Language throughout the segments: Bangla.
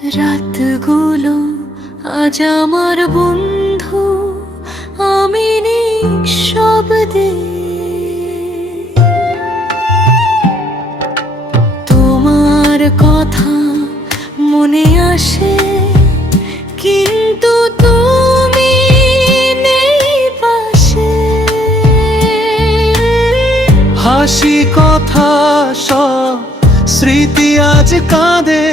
রাতগুলো আজ আমার বন্ধু, আমি নিঃশব্দে তোমার কথা মনে আসে, কিন্তু তুমি নেই পাশে। হাসি কথা সব স্মৃতি আজ কাঁদে,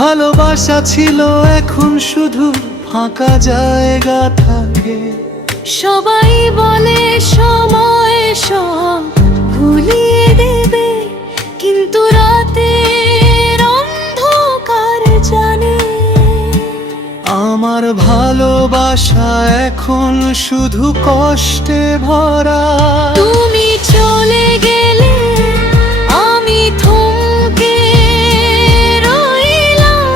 ভালোবাসা ছিল এখন শুধু ফাঁকা জায়গা থাকে। সবাই বলে সময় সব ভুলিয়ে দেবে, কিন্তু রাতের অন্ধকার জানে আমার ভালোবাসা এখন শুধু কষ্টে ভরা। তুমি চলে গেলে আমি থমকে রইলাম,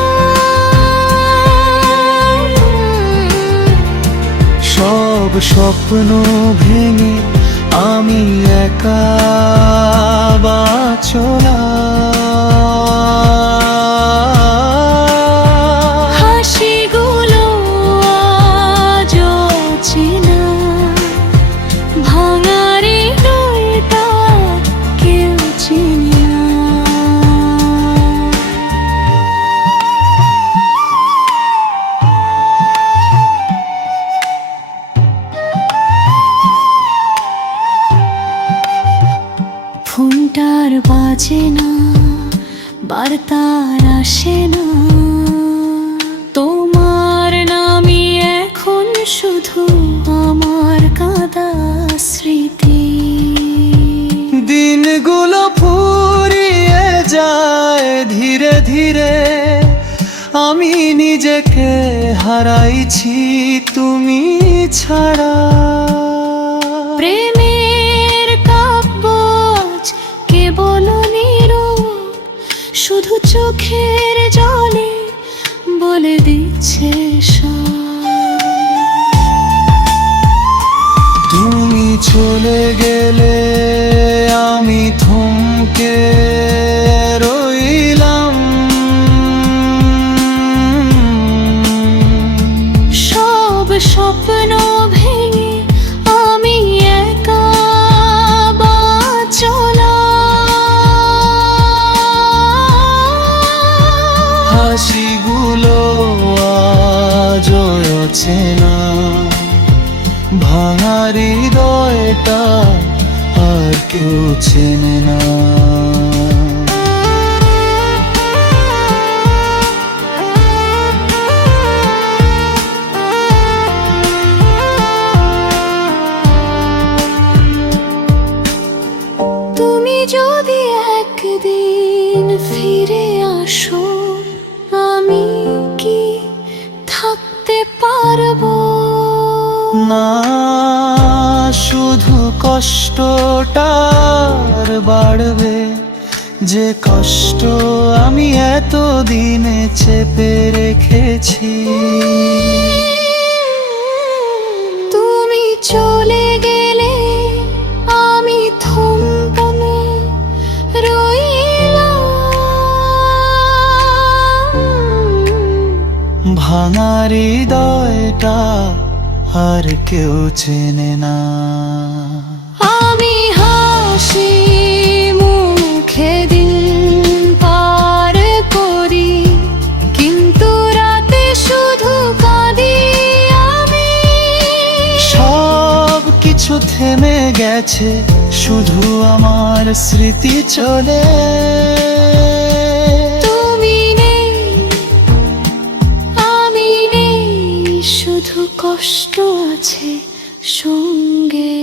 সব স্বপ্ন ভেঙে আমি একা বাঁচলাম। হাসিগুলো আজ অচেনা, ভাঙার হৃদয়টা কেউ চেনে না। ফোনটার বাজে না, বার্তার আসে না, তোমার নামই এখন শুধু আমার কাঁদা স্মৃতি। দিনগুলো ফুরিয়ে যায় ধীরে ধীরে, আমি নিজেকে হারাইছি তুমি ছাড়া। প্রেমের কাব্য কেবল নীরব, শুধু চোখের জলে বলে দিচ্ছে সব। তুমি চলে গেলে আমি থমকে রইলাম, সব স্বপ্ন ভেঙে আমি একা বাঁচলাম। হাসিগুলো আজ অচেনা, ভাঙার হৃদয়টা আর কেউ চেনে না। তুমি যদি একদিন ফিরে আসো, আমি কি থাকতে পারবো? না, শুধু কষ্টটার বাড়বে, যে কষ্ট আমি এতদিনে চেপে রেখেছি। তুমি চলে গেলে আমি থমকে রইলাম, ভাঙার হৃদয়টা আর কেউ চেনে না। আমি হাসি মুখে দিন পার করি, কিন্তু রাতে শুধু কাঁদি আমি। সব কিছু থেমে গেছে, শুধু আমার স্মৃতি চলে। তুমি নেই, আমি নেই, শুধু কষ্ট আছে সঙ্গে।